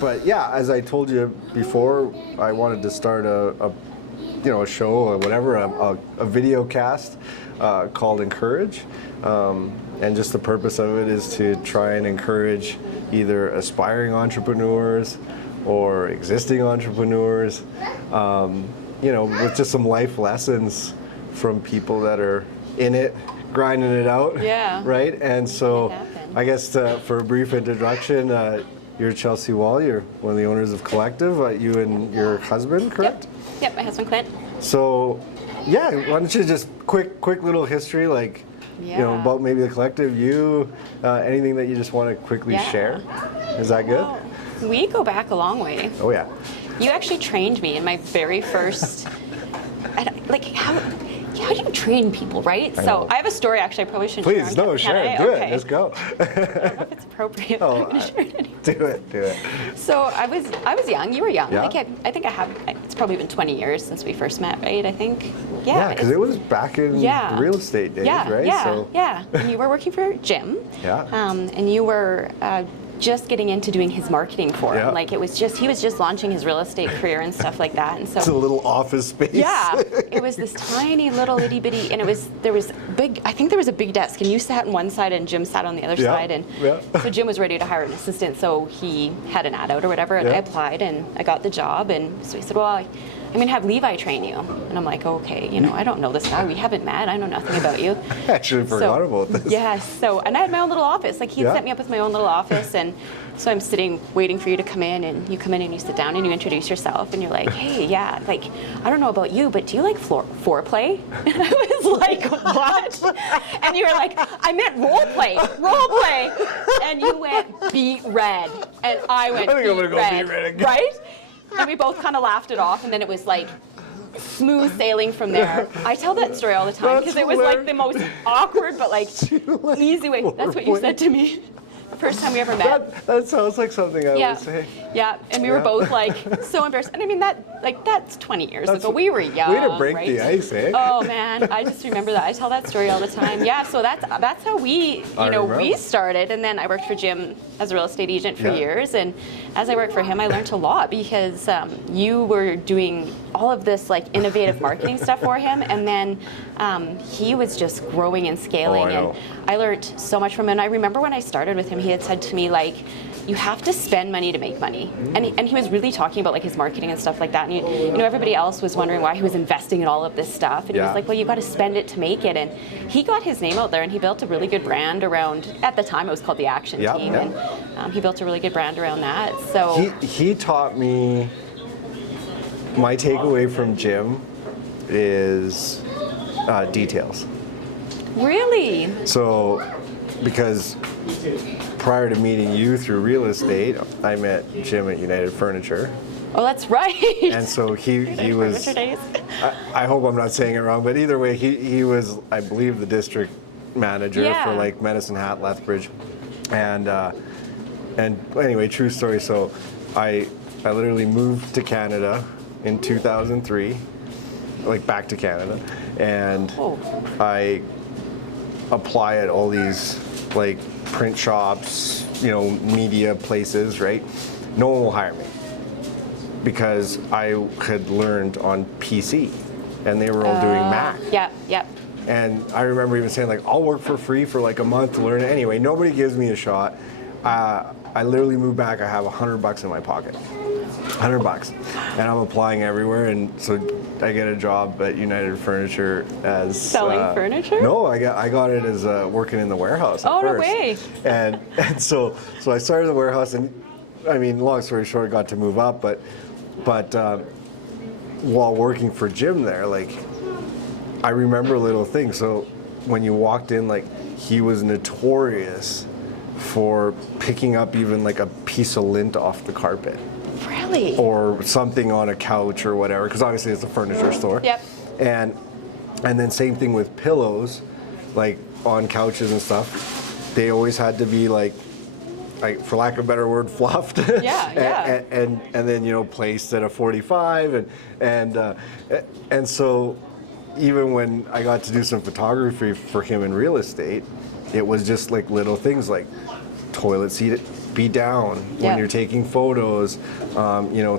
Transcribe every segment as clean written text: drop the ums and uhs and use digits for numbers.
but yeah, as I told you before, I wanted to start a show or whatever, a video cast called Encourage. And just the purpose of it is to try and encourage either aspiring entrepreneurs or existing entrepreneurs, with just some life lessons from people that are in it, grinding it out. Yeah. Right? And so I guess for a brief introduction, you're Chelsea Wall, you're one of the owners of Collective, you and your husband, correct? Yep, my husband Clint. So, yeah, why don't you just quick little history, about maybe the Collective, anything that you just want to quickly share? Is that good? Well, we go back a long way. Oh yeah. You actually trained me in my very first, how do you train people, right? So I have a story actually I probably shouldn't share. Please, no, share it. Do it. Let's go. I don't know if it's appropriate, but I'm going to share it anyway. Do it. So I was young. You were young. Yeah. I think it's probably been 20 years since we first met, right? I think. Yeah, because it was back in real estate days, right? Yeah. And you were working for Jim. Yeah. And you were just getting into doing his marketing for him. Like he was just launching his real estate career and stuff like that. And so it's a little office space. Yeah. It was this tiny little itty bitty, and there was a big desk, and you sat on one side and Jim sat on the other side. And so Jim was ready to hire an assistant, so he had an ad out or whatever, and I applied and I got the job. And so he said, well, I'm going to have Levi train you. And I'm like, okay, I don't know this guy. We haven't met. I know nothing about you. I actually forgot about this. Yes. And I had my own little office. Like, he had set me up with my own little office. And so I'm sitting, waiting for you to come in. And you come in and you sit down and you introduce yourself. And you're like, hey, I don't know about you, but do you like foreplay? And I was like, what? And you were like, I meant role play. And you went beet red. And I went I'm going to go beet red again. Right? And we both kind of laughed it off, and then it was like smooth sailing from there. I tell that story all the time because it was like the most awkward but easy way. That's what you said to me the first time we ever met. That sounds like something I would say. Yeah, and we were both so embarrassed. And I mean that's 20 years ago. We were young. Way to break the ice, eh? Oh man, I just remember that. I tell that story all the time. Yeah, so that's how we we started. And then I worked for Jim as a real estate agent for years. And as I worked for him, I learned a lot because you were doing all of this innovative marketing stuff for him, and then he was just growing and scaling. And I learned so much from him. And I remember when I started with him, he had said to me you have to spend money to make money. And he was really talking about his marketing and stuff like that. And everybody else was wondering why he was investing in all of this stuff. And he was like, well, you got to spend it to make it. And he got his name out there, and he built a really good brand around, at the time it was called the Action Team. And he built a really good brand around that. So he taught me, my takeaway from Jim is details. Really? So, because prior to meeting you through real estate, I met Jim at United Furniture. Oh, that's right. And so he was, I hope I'm not saying it wrong, but either way, he was, I believe, the district manager for Medicine Hat, Lethbridge. And anyway, true story. So I literally moved to Canada in 2003, back to Canada. And I apply at all these print shops, media places, right? No one will hire me because I had learned on PC and they were all doing Mac. Yep. And I remember even saying I'll work for free for a month to learn it. Anyway, nobody gives me a shot. I literally moved back, I have $100 in my pocket. $100. And I'm applying everywhere, and so I get a job at United Furniture as selling furniture. No, I got it as working in the warehouse. Oh, no first. way! And so I started the warehouse, and I mean, long story short, got to move up, but while working for Jim there, I remember little things. So when you walked in, he was notorious for picking up even a piece of lint off the carpet. Really? Or something on a couch or whatever, because obviously it's a furniture store. Yep. And then same thing with pillows, on couches and stuff. They always had to be for lack of a better word, fluffed. Yeah. and then placed at a 45 and so even when I got to do some photography for him in real estate, it was just little things toilet seat be down when you're taking photos.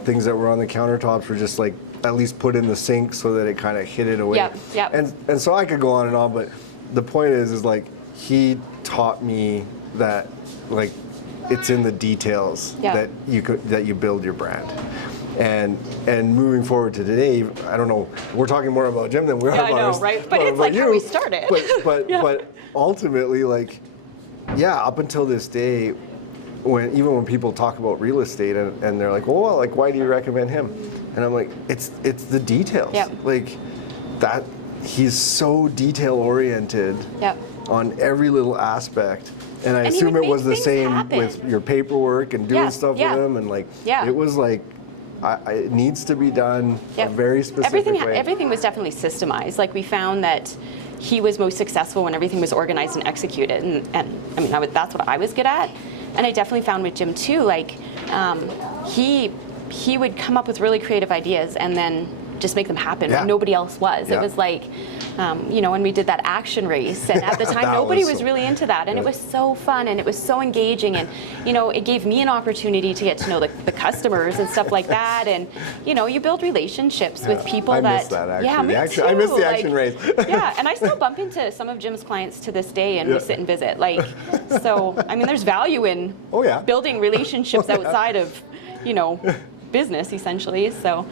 Things that were on the countertops were just like at least put in the sink so that it kind of hid it away. And so I could go on and on, but the point is like he taught me that like it's in the details that you build your brand. And moving forward to today, I don't know. We're talking more about Jim than we are about I know, right? But it's like how we started. But ultimately, like, up until this day, even when people talk about real estate and they're like, well, like, why do you recommend him? And I'm like, it's the details. Like that, he's so detail oriented on every little aspect. And I assume it was the same with your paperwork and doing stuff with him, and like it was like. It needs to be done a very specific way. Everything was definitely systemized. Like we found that he was most successful when everything was organized and executed, and I mean that's what I was good at. And I definitely found with Jim too, like he would come up with really creative ideas and then just make them happen when nobody else was. It was like, when we did that action race, and at the time nobody was really into that, and it was so fun and it was so engaging, and it gave me an opportunity to get to know the customers and stuff like that, and you build relationships with people I miss that actually. Yeah, me too. I miss the action race. And I still bump into some of Jim's clients to this day, and we sit and visit. Like, so I mean, there's value in building relationships outside of business essentially. So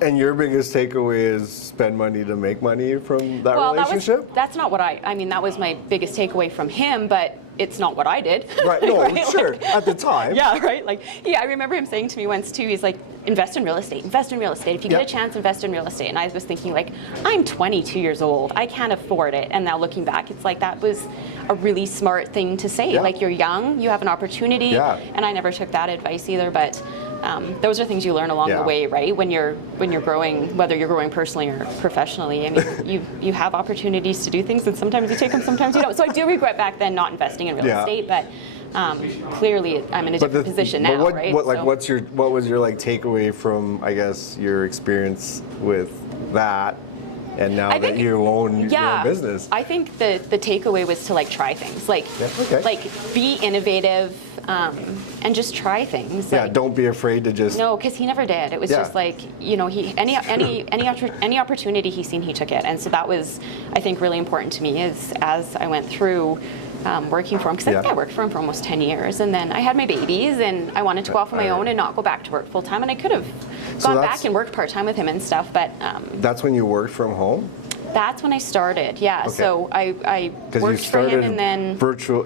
and your biggest takeaway is spend money to make money from that relationship? That's not what that was my biggest takeaway from him, but it's not what I did. Right, no, sure, at the time. Yeah, right, like, I remember him saying to me once too, he's like, invest in real estate. If you get a chance, invest in real estate. And I was thinking like, I'm 22 years old, I can't afford it. And now looking back, it's like, that was a really smart thing to say. Like, you're young, you have an opportunity, and I never took that advice either, but those are things you learn along the way, right? When you're growing, whether you're growing personally or professionally. I mean, you have opportunities to do things, and sometimes you take them, sometimes you don't. So I do regret back then not investing in real estate, but clearly I'm in a different position now, right? What was your like takeaway from, I guess, your experience with that? And now that you own your own business, I think the takeaway was to like try things, like be innovative, and just try things. Don't be afraid to just. No, because he never did. It was just like he any opportunity he seen, he took it, and so that was, I think, really important to me as I went through. Working for him, because I think I worked for him for almost 10 years, and then I had my babies, and I wanted to go off on my own and not go back to work full time, and I could have gone back and worked part time with him and stuff, but that's when you worked from home? That's when I started, so I worked for him, and then virtual.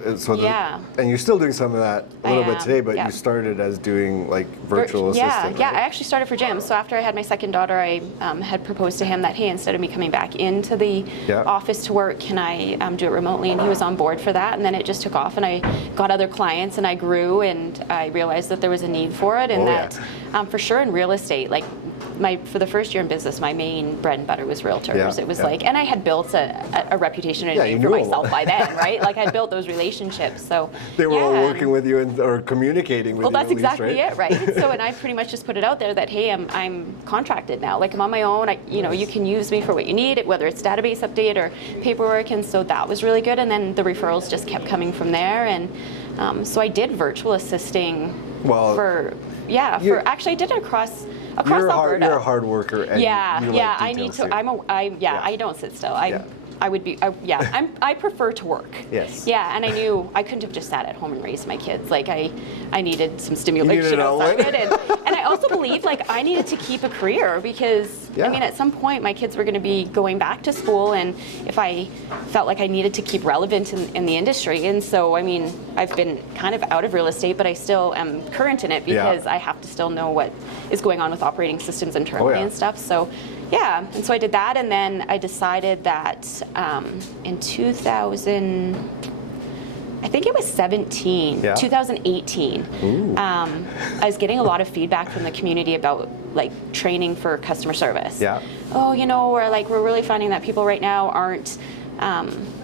And you're still doing some of that a little bit today, but you started as doing like virtual assistant. I actually started for Jim. So after I had my second daughter, I had proposed to him that, hey, instead of me coming back into the office to work, can I do it remotely? And he was on board for that. And then it just took off, and I got other clients, and I grew, and I realized that there was a need for it, and for sure in real estate, like for the first year in business, my main bread and butter was realtors. It was like, and I had built a reputation and a name for myself by then, right? Like, I built those relationships. So they were all working with you or communicating with you. Well, that's exactly it, right? So, and I pretty much just put it out there that, hey, I'm contracted now. Like, I'm on my own. You can use me for what you need, whether it's database update or paperwork, and so that was really good. And then the referrals just kept coming from there, and so I did virtual assisting actually I did it across Alberta. You're a hard worker. And I need to. I don't sit still. I prefer to work. Yes. Yeah, and I knew I couldn't have just sat at home and raised my kids. Like, I needed some stimulation outside it, and I also believed like I needed to keep a career, because I mean, at some point my kids were going to be going back to school, and if I felt like I needed to keep relevant in the industry, and so I mean, I've been kind of out of real estate, but I still am current in it, because I have to still know what is going on with operating systems internally and stuff. So. Yeah, and so I did that, and then I decided that in 2000, I think it was 2018, I was getting a lot of feedback from the community about like training for customer service. We're really finding that people right now aren't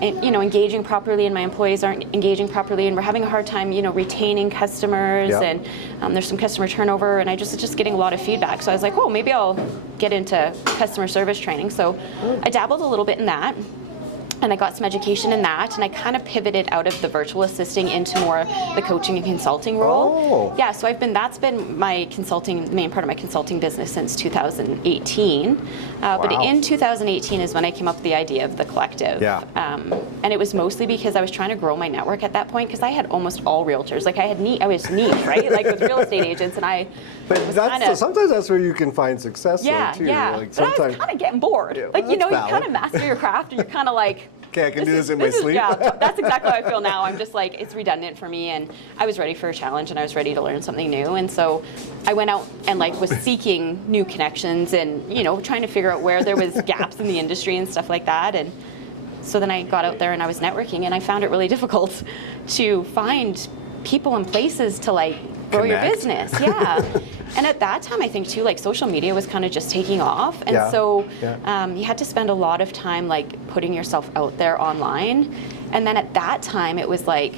engaging properly, and my employees aren't engaging properly, and we're having a hard time, retaining customers, and there's some customer turnover, and I just getting a lot of feedback. So I was like, maybe I'll get into customer service training. So I dabbled a little bit in that, and I got some education in that, and I kind of pivoted out of the virtual assisting into more the coaching and consulting role. Oh. Yeah, so that's been my main part of my consulting business since 2018. But in 2018 is when I came up with the idea of the collective. Yeah. And it was mostly because I was trying to grow my network at that point, because I had almost all realtors. Like I was niche, right? Like with real estate agents, and I. But sometimes that's where you can find success. Yeah, though, too. yeah. Like but I was kind of getting bored. Yeah, like well, you know, you valid. kind of master your craft, and you're kind of like. Okay, I can do this in my sleep. Yeah, that's exactly how I feel now. I'm just like, it's redundant for me, and I was ready for a challenge, and I was ready to learn something new. And so I went out and like was seeking new connections, and you know, trying to figure out where there was gaps in the industry and stuff like that. And so then I got out there and I was networking, and I found it really difficult to find people and places to like grow your business. Yeah. And at that time, I think too, like social media was kind of just taking off, and so you had to spend a lot of time like putting yourself out there online. And then at that time, it was like,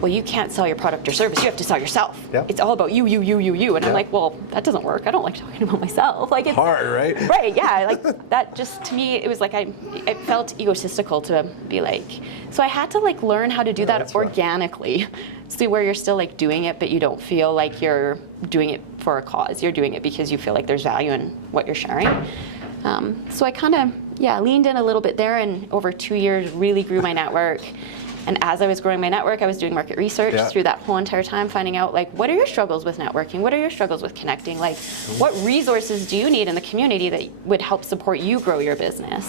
well, you can't sell your product or service; you have to sell yourself. Yeah. It's all about you. And I'm like, well, that doesn't work. I don't like talking about myself. Like it's hard, right? Right. Yeah. Like that. Just to me, it was like it felt egotistical to be like. So I had to like learn how to do that organically. See where you're still like doing it, but you don't feel like you're doing it for a cause. You're doing it because you feel like there's value in what you're sharing. So I kind of leaned in a little bit there, and over 2 years really grew my network. And as I was growing my network, I was doing market research through that whole entire time, finding out like, what are your struggles with networking? What are your struggles with connecting? Like, what resources do you need in the community that would help support you grow your business?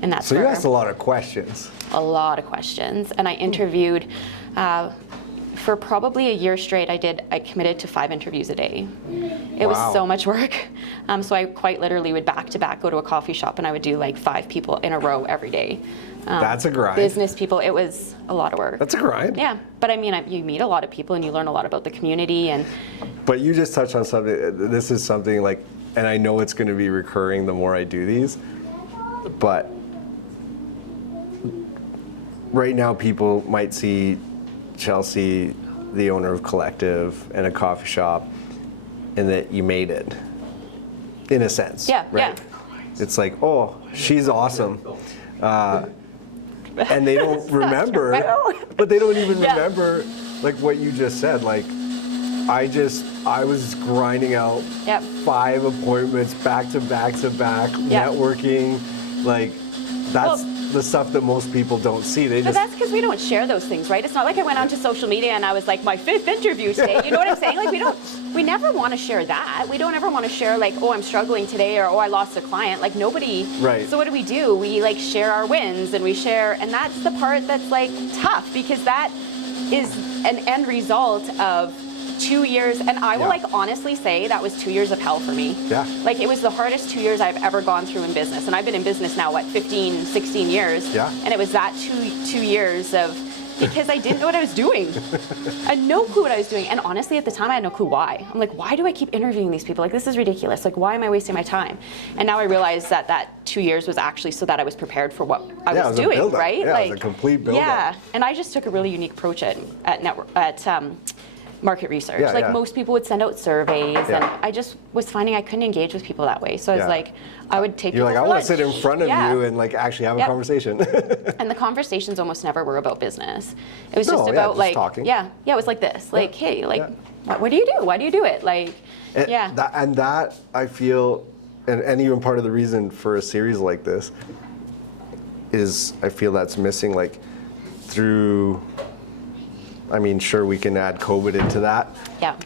And that's so you asked a lot of questions. A lot of questions, and I interviewed. For probably a year straight, I committed to 5 interviews a day. It was so much work. So I quite literally would back to back go to a coffee shop, and I would do like 5 people in a row every day. That's a grind. Business people, it was a lot of work. That's a grind. Yeah, but I mean, you meet a lot of people and you learn a lot about the community. And But you just touched on something. This is something like, and I know it's going to be recurring the more I do these, but right now people might see Chelsea, the owner of Collective and a coffee shop, and that you made it, in a sense. Yeah, right? yeah. It's like, oh, she's awesome. And they don't remember, but they don't even remember like what you just said. Like, I was grinding out 5 appointments back to back to back, networking, like that's the stuff that most people don't see. But that's because we don't share those things, right? It's not like I went onto social media and I was like, my 5th interview today. You know what I'm saying? Like we never want to share that. We don't ever want to share like, oh, I'm struggling today, or oh, I lost a client. Like nobody. Right. So what do? We like share our wins, and we share, and that's the part that's like tough, because that is an end result of 2 years, and I will like honestly say that was 2 years of hell for me. Yeah. Like it was the hardest 2 years I've ever gone through in business, and I've been in business now, 15, 16 years. Yeah. And it was that two years of, because I didn't know what I was doing. I had no clue what I was doing, and honestly at the time I had no clue why. I'm like, why do I keep interviewing these people? Like this is ridiculous. Like why am I wasting my time? And now I realize that 2 years was actually so that I was prepared for what I was doing, right? Yeah, like, it was a complete build-up. Yeah, and I just took a really unique approach at market research. Most people would send out surveys, and I just was finding I couldn't engage with people that way. So I was like, I would take You're people like, for I want to lunch. sit in front of you and like actually have a conversation. And the conversations almost never were about business. It was just just about like talking. it was like this. Like, hey, like what do you do? Why do you do it? Like that I feel, and even part of the reason for a series like this is I feel that's missing, like through, I mean, sure, we can add COVID into that. Yeah.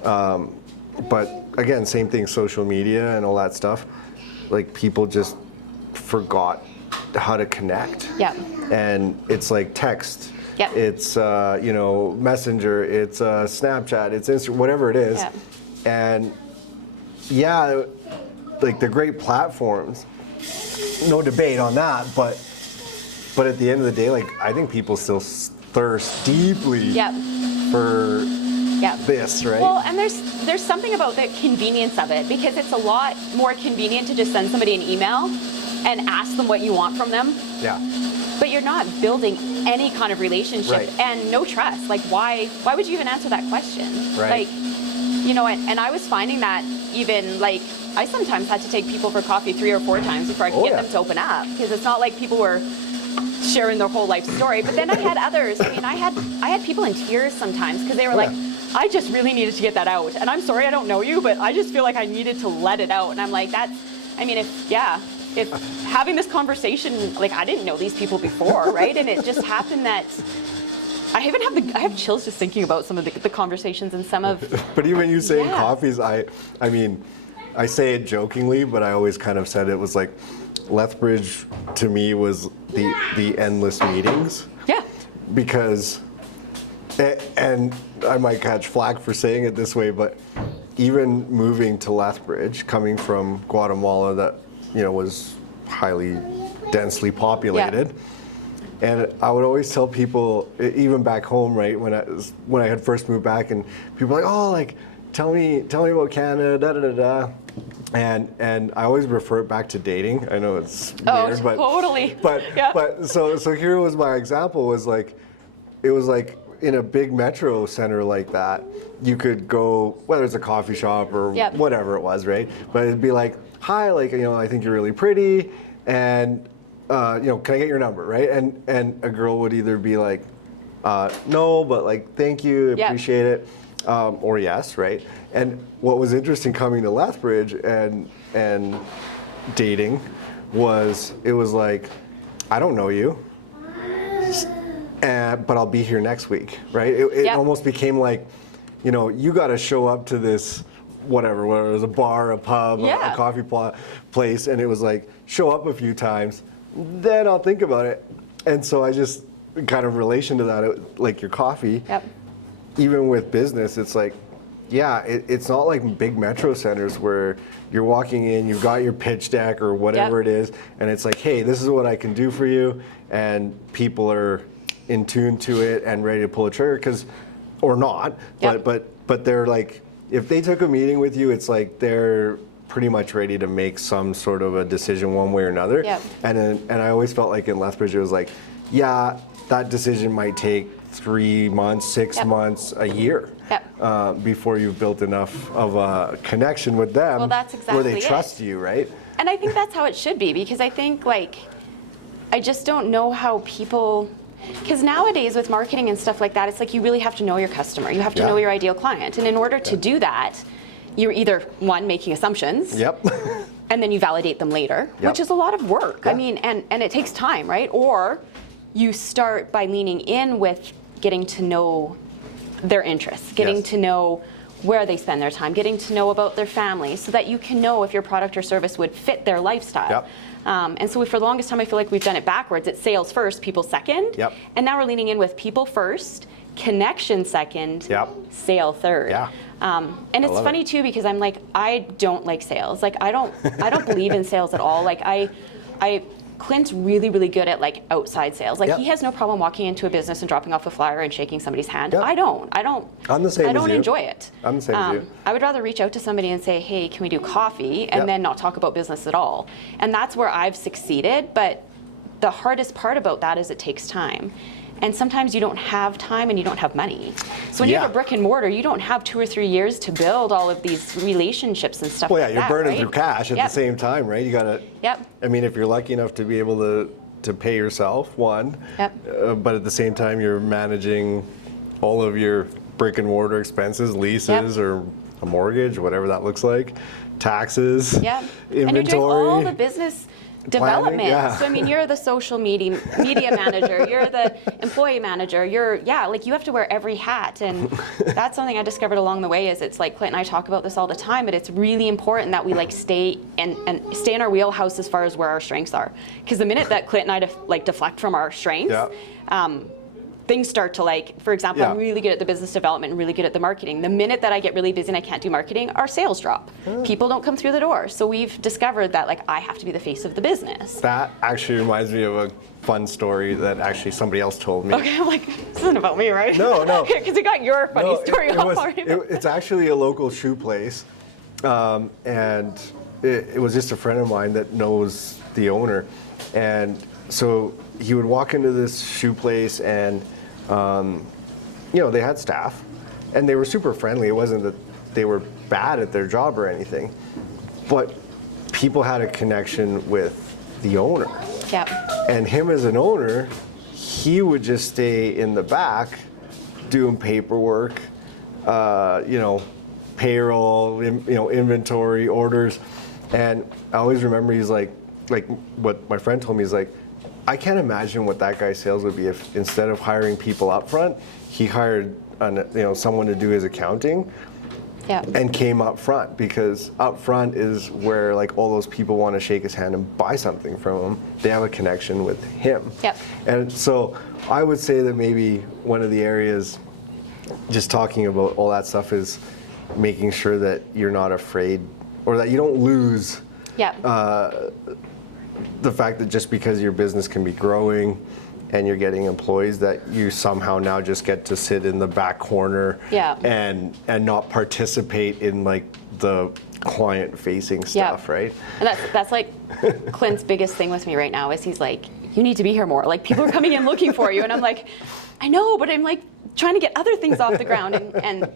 But again, same thing, social media and all that stuff. Like people just forgot how to connect. Yeah. And it's like text. Yeah. It's Messenger. It's Snapchat. It's Instagram. Whatever it is. Yeah. And like the great platforms. No debate on that. But at the end of the day, like I think people still thirst deeply for this, right? Well, and there's something about the convenience of it, because it's a lot more convenient to just send somebody an email and ask them what you want from them. Yeah. But you're not building any kind of relationship and no trust. Like why would you even answer that question? Right. Like, and I was finding that even like I sometimes had to take people for coffee 3 or 4 times before I could get them to open up, because it's not like people were sharing their whole life story. But then I had others. I mean, I had people in tears sometimes because they were like, I just really needed to get that out. And I'm sorry I don't know you, but I just feel like I needed to let it out. And I'm like, if having this conversation, like I didn't know these people before, right? And it just happened that I have chills just thinking about some of the conversations and some of. But even you saying coffees, I mean, I say it jokingly, but I always kind of said it was like Lethbridge to me was the endless meetings. Yeah. Because, and I might catch flack for saying it this way, but even moving to Lethbridge, coming from Guatemala that, was highly densely populated. And I would always tell people, even back home, right, when I had first moved back, and people were like, oh, like, tell me about Canada, da da da da. And I always refer it back to dating. I know it's weird, but totally. But so here was my example, was like, it was like in a big metro center like that, you could go, whether it's a coffee shop or whatever it was, right? But it'd be like, hi, like, I think you're really pretty, and can I get your number, right? And a girl would either be like, no, but like, thank you, appreciate it, or yes, right? And what was interesting coming to Lethbridge and dating was, it was like, I don't know you, but I'll be here next week, right? It almost became like, you got to show up to this, whether it was a bar, a pub, a coffee place, and it was like, show up a few times, then I'll think about it. And so I just kind of relation to that, like your coffee, even with business, it's like, it's not like big metro centers where you're walking in, you've got your pitch deck or whatever it is, and it's like, hey, this is what I can do for you, and people are in tune to it and ready to pull a trigger, or not, but they're like, if they took a meeting with you, it's like they're pretty much ready to make some sort of a decision one way or another. And I always felt like in Lethbridge, it was like, that decision might take 3 months, 6 months, a year before you've built enough of a connection with them, well, that's exactly where they trust you, right? And I think that's how it should be, because I think, like, I just don't know how people. Because nowadays with marketing and stuff like that, it's like you really have to know your customer. You have to know your ideal client. And in order to do that, you're either, one, making assumptions. And then you validate them later, which is a lot of work. I mean, and it takes time, right? Or you start by leaning in with getting to know their interests, getting to know where they spend their time, getting to know about their family, so that you can know if your product or service would fit their lifestyle. And so for the longest time, I feel like we've done it backwards. It's sales first, people second. And now we're leaning in with people first, connection second, sale third. And it's funny too, because I'm like, I don't like sales. Like I don't believe in sales at all. Like Clint's really, really good at like outside sales. Like he has no problem walking into a business and dropping off a flyer and shaking somebody's hand. I don't. I'm the same I don't as you. enjoy it. I'm the same as you. I would rather reach out to somebody and say, hey, can we do coffee? And then not talk about business at all. And that's where I've succeeded. But the hardest part about that is it takes time. And sometimes you don't have time and you don't have money. So when you have a brick and mortar, you don't have 2 or 3 years to build all of these relationships and stuff like that. Well, you're burning through cash at the same time, right? You gotta. I mean, if you're lucky enough to be able to pay yourself, one. But at the same time, you're managing all of your brick and mortar expenses, leases, or a mortgage, whatever that looks like, taxes, inventory. And you're doing all the business development. Planning, So I mean, you're the social media manager, you're the employee manager, like you have to wear every hat. And that's something I discovered along the way, is it's like Clint and I talk about this all the time, but it's really important that we like stay in our wheelhouse as far as where our strengths are. Because the minute that Clint and I deflect from our strengths, things start to, like, for example, I'm really good at the business development and really good at the marketing. The minute that I get really busy and I can't do marketing, our sales drop. People don't come through the door. So we've discovered that, like, I have to be the face of the business. That actually reminds me of a fun story that actually somebody else told me. Okay, I'm like, this isn't about me, right? No. Because you got your funny story already. It's actually a local shoe place. And it was just a friend of mine that knows the owner. And so he would walk into this shoe place and, they had staff and they were super friendly. It wasn't that they were bad at their job or anything, but people had a connection with the owner. Yep. And him as an owner, he would just stay in the back doing paperwork, payroll, inventory, orders. And I always remember he's like what my friend told me is like, I can't imagine what that guy's sales would be if instead of hiring people up front, he hired someone to do his accounting. Yeah. And came up front, because up front is where like all those people want to shake his hand and buy something from him. They have a connection with him. Yep. And so I would say that maybe one of the areas, just talking about all that stuff, is making sure that you're not afraid, or that you don't lose the fact that just because your business can be growing and you're getting employees, that you somehow now just get to sit in the back corner and not participate in like the client facing stuff, right? And that's like Clint's biggest thing with me right now is he's like, you need to be here more. Like, people are coming in looking for you, and I'm like, I know, but I'm like trying to get other things off the ground, and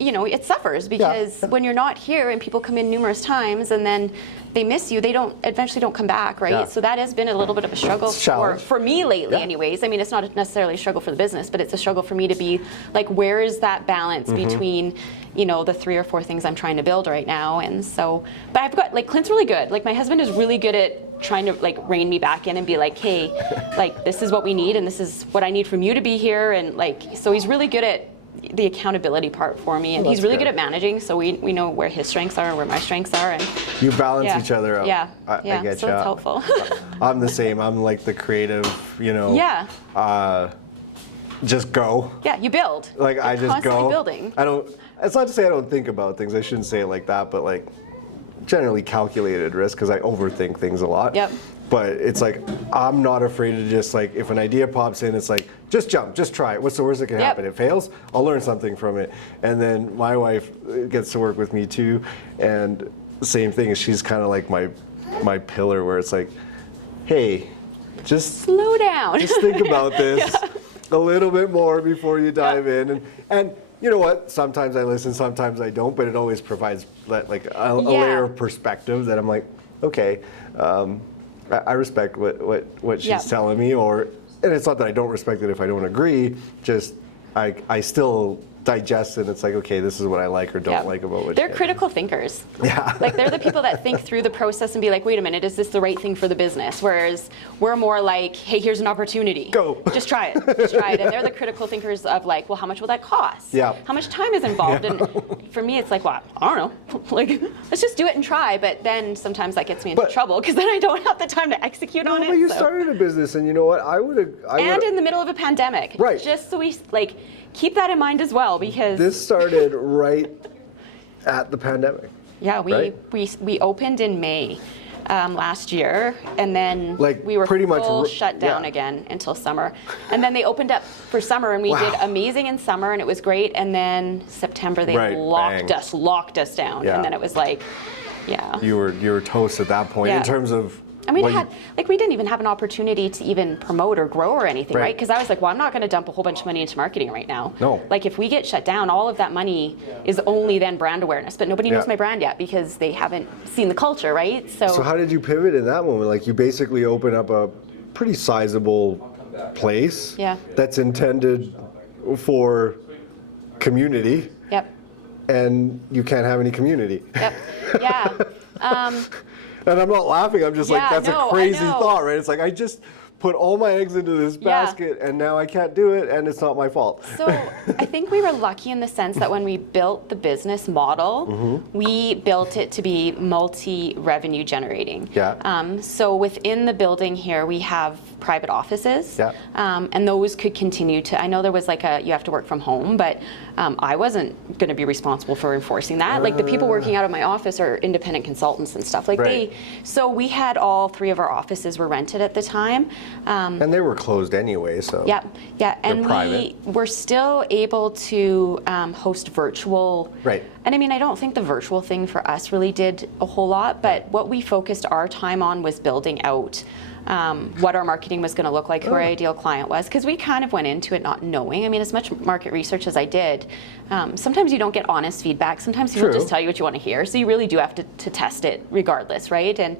it suffers because when you're not here and people come in numerous times and then they miss you, they eventually don't come back, right? Yeah. So that has been a little bit of a struggle for me lately, anyways. I mean, it's not necessarily a struggle for the business, but it's a struggle for me to be like, where is that balance between, the 3 or 4 things I'm trying to build right now? And so, but I've got, like, Clint's really good. Like, my husband is really good at trying to like rein me back in and be like, hey, like, this is what we need and this is what I need from you to be here. And like, so he's really good at the accountability part for me, and he's really good at managing, so we know where his strengths are and where my strengths are, and you balance each other out. I get so you. It's helpful. I'm the same. I'm like the creative, just go. Yeah, you build. Like, You're I just constantly go. building. It's not to say I don't think about things. I shouldn't say it like that, but like generally calculated risk, because I overthink things a lot. Yep. But it's like, I'm not afraid to just like, if an idea pops in, it's like, just jump, just try it. What's the worst that can happen? It fails, I'll learn something from it. And then my wife gets to work with me too, and same thing, she's kind of like my pillar, where it's like, hey, just slow down. Just think about this a little bit more before you dive in. And you know what? Sometimes I listen, sometimes I don't, but it always provides like a layer of perspective that I'm like, okay, I respect what she's telling me, and it's not that I don't respect it if I don't agree, just I still digest it, and it's like, okay, this is what I like or don't like about what they're critical thinkers. Yeah. Like, they're the people that think through the process and be like, wait a minute, is this the right thing for the business? Whereas we're more like, hey, here's an opportunity. Go. Just try it. Just try it. And they're the critical thinkers of like, well, how much will that cost? Yeah. How much time is involved? And for me, it's like, well, I don't know. Like, let's just do it and try. But then sometimes that gets me into trouble, because then I don't have the time to execute on it. But you started a business, and you know what? And in the middle of a pandemic. Right. Just so we like keep that in mind as well, because this started right at the pandemic. Yeah, we opened in May last year, and then like we were pretty full much shut down again until summer. And then they opened up for summer, and we did amazing in summer, and it was great. And then September they locked us down, and then it was like, you were toast at that point in terms of. And we didn't even have an opportunity to even promote or grow or anything, right? Because I was like, well, I'm not going to dump a whole bunch of money into marketing right now. No. Like, if we get shut down, all of that money is only then brand awareness. But nobody knows my brand yet because they haven't seen the culture, right? So how did you pivot in that moment? Like, you basically open up a pretty sizable place that's intended for community. Yep. And you can't have any community. Yep. Yeah. And I'm not laughing, I'm just like, that's a crazy thought, right? It's like, I just put all my eggs into this basket, and now I can't do it, and it's not my fault. So I think we were lucky in the sense that when we built the business model, we built it to be multi-revenue generating. Yeah. So within the building here, we have private offices, and those could continue to, I know there was like you have to work from home, but I wasn't going to be responsible for enforcing that. Like, the people working out of my office are independent consultants and stuff. Like, so we had all 3 of our offices were rented at the time. And they were closed anyway, so. Yeah, and we were still able to host virtual. Right. And I mean, I don't think the virtual thing for us really did a whole lot, but what we focused our time on was building out what our marketing was going to look like, who our ideal client was, because we kind of went into it not knowing. I mean, as much market research as I did, sometimes you don't get honest feedback. Sometimes people just tell you what you want to hear. So you really do have to test it regardless, right? And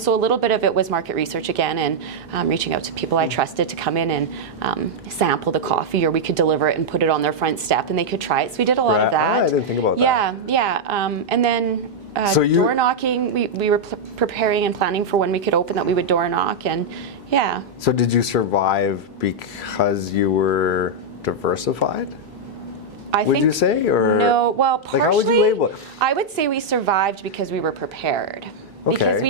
so a little bit of it was market research again, and reaching out to people I trusted to come in and sample the coffee, or we could deliver it and put it on their front step and they could try it. So we did a lot of that. I didn't think about that. Yeah. And then So door knocking, we were preparing and planning for when we could open, that we would door knock, and yeah. So did you survive because you were diversified? Would you say, or no? Well, partially. Like, how would you label it? I would say we survived because we were prepared. Okay. Because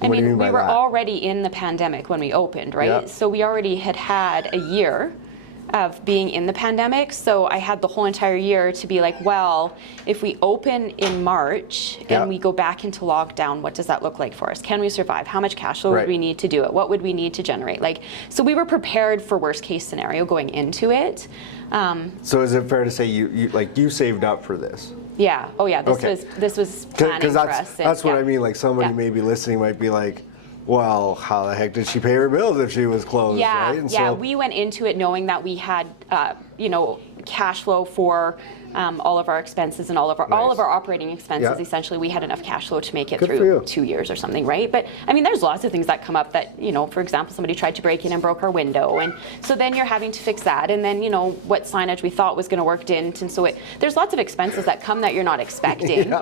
What do you mean by we were that? already in the pandemic when we opened, right? Yeah. So we already had a year of being in the pandemic. So I had the whole entire year to be like, well, if we open in March and we go back into lockdown, what does that look like for us? Can we survive? How much cash flow would we need to do it? What would we need to generate? Like, so we were prepared for worst case scenario going into it. So is it fair to say you saved up for this? Yeah. Oh yeah. This was planning for us. That's what I mean. Like, somebody maybe listening might be like, well, how the heck did she pay her bills if she was closed? Yeah, right? And yeah. so, We went into it knowing that we had, cash flow for all of our expenses and all of our operating expenses. Yeah. Essentially, we had enough cash flow to make it Good for through you. 2 years or something, right? But I mean, there's lots of things that come up that, for example, somebody tried to break in and broke our window, and so then you're having to fix that, and then what signage we thought was going to work didn't, and so there's lots of expenses that come that you're not expecting.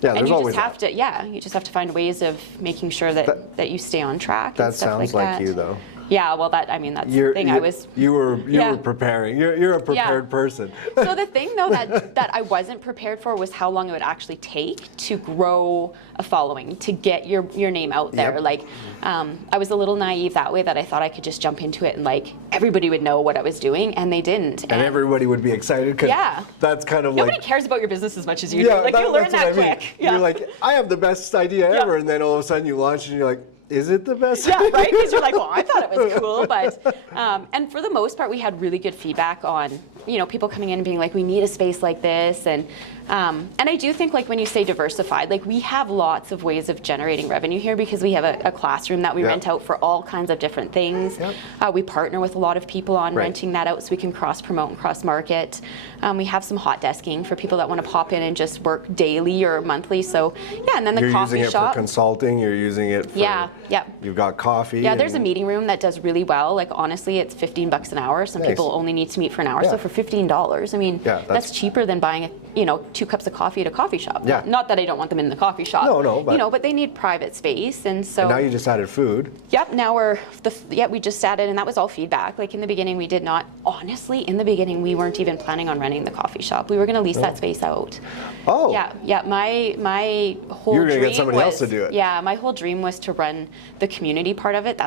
Yeah, and there's you always just have to, you just have to find ways of making sure that you stay on track. that and stuff sounds like like that. you, though. Yeah, well, that's the thing. You were preparing. You're a prepared person. So the thing, though, that I wasn't prepared for was how long it would actually take to grow a following, to get your name out there. Yep. Like, I was a little naive that way, that I thought I could just jump into it and like everybody would know what I was doing, and they didn't. And everybody would be excited because that's kind of nobody like, cares about your business as much as you do. Like, you learn that's what that I mean. quick. Yeah. You're like, I have the best idea ever, and then all of a sudden you launch and you're like, is it the best? Yeah, right? Because you're like, well, I thought it was cool. But, and for the most part, we had really good feedback on, people coming in and being like, we need a space like this. And I do think, like, when you say diversified, like, we have lots of ways of generating revenue here, because we have a classroom that we rent out for all kinds of different things. We partner with a lot of people on renting that out so we can cross-promote and cross-market. We have some hot desking for people that want to pop in and just work daily or monthly. So, and then the coffee shop. You're using it for consulting, you're using it for... Yeah. You've got coffee. Yeah, there's a meeting room that does really well. Like, honestly, it's $15 an hour. Some people only need to meet for an hour. So for $15, I mean, that's cheaper than buying 2 cups of coffee at a coffee shop. Yeah. Not that I don't want them in the coffee shop. No, but but they need private space, and so. And now you just added food. Yep. Now we just added, and that was all feedback. Like, in the beginning, we did not. Honestly, in the beginning, we weren't even planning on renting the coffee shop. We were going to lease that space out. Oh. Yeah. My whole You were dream gonna get somebody was, else to do it. Yeah, my whole dream was to run the community part of it.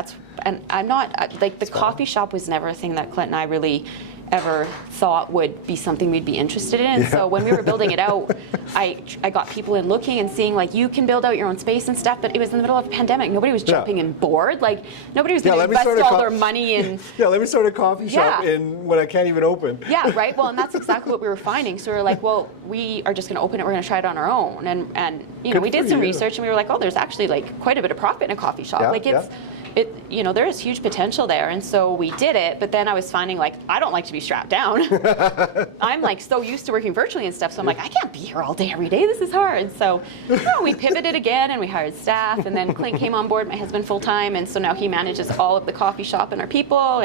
And I'm not like, the coffee shop was never a thing that Clint and I really ever thought would be something we'd be interested in. And so when we were building it out, I got people in looking and seeing, like, you can build out your own space and stuff, but it was in the middle of a pandemic. Nobody was jumping in board. Like, nobody was going to invest all their money in. Yeah, let me start a coffee shop in when I can't even open. Yeah, right. Well, and that's exactly what we were finding. So we were like, well, we are just going to open it. We're going to try it on our own. And we did some research, and we were like, oh, there's actually like quite a bit of profit in a coffee shop. There is huge potential there, and so we did it. But then I was finding, like, I don't like to be strapped down. I'm like so used to working virtually and stuff, so I'm like, I can't be here all day every day. This is hard. So we pivoted again, and we hired staff, and then Clint came on board, my husband, full time, and so now he manages all of the coffee shop and our people.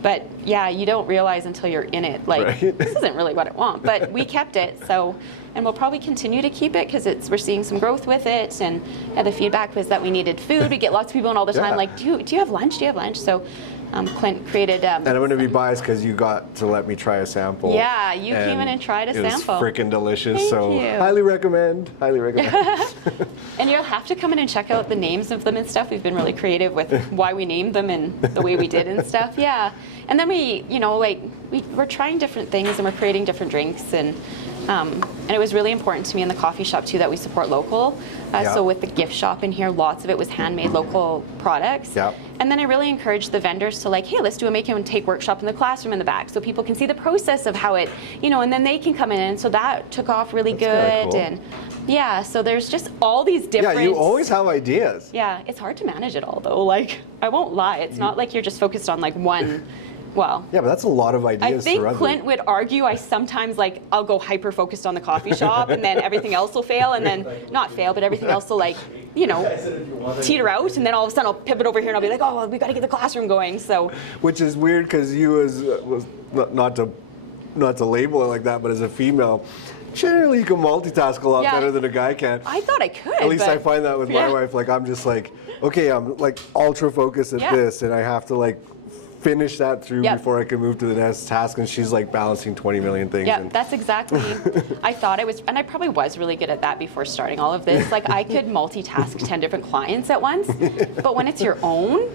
But yeah, you don't realize until you're in it, like, this isn't really what I want. But we kept it, and we'll probably continue to keep it because we're seeing some growth with it. And the feedback was that we needed food. We get lots of people in all the time, like, do you have lunch? Do you have lunch? So Clint created. And I'm going to be biased because you got to let me try a sample. Yeah, you came in and tried a sample. It was freaking delicious. Thank you. Highly recommend. And you'll have to come in and check out the names of them and stuff. We've been really creative with why we named them and the way we did and stuff. Yeah. And then we're trying different things, and we're creating different drinks, and And it was really important to me in the coffee shop too that we support local. So with the gift shop in here, lots of it was handmade local products. Yeah. And then I really encouraged the vendors to like, hey, let's do a make and take workshop in the classroom in the back so people can see the process of how it, and then they can come in. And so that took off really good. Cool. And yeah, so there's just all these different. Yeah, you always have ideas. Yeah, it's hard to manage it all though. Like, I won't lie. It's not like you're just focused on like one. Well, yeah, but that's a lot of ideas. I think Clint would argue I sometimes like I'll go hyper focused on the coffee shop and then everything else will fail and then not fail, but everything else will like, teeter out and then all of a sudden I'll pivot over here and I'll be like, oh, well, we got to get the classroom going. So, which is weird because you was not to label it like that, but as a female, generally you can multitask a lot better than a guy can. I thought I could. At least I find that with my wife. Like I'm just like, okay, I'm like ultra focused at this, and I have to like finish that through before I can move to the next task, and she's like balancing 20 million things. Yeah, that's exactly. I thought I was, and I probably was really good at that before starting all of this. Like I could multitask 10 different clients at once, but when it's your own,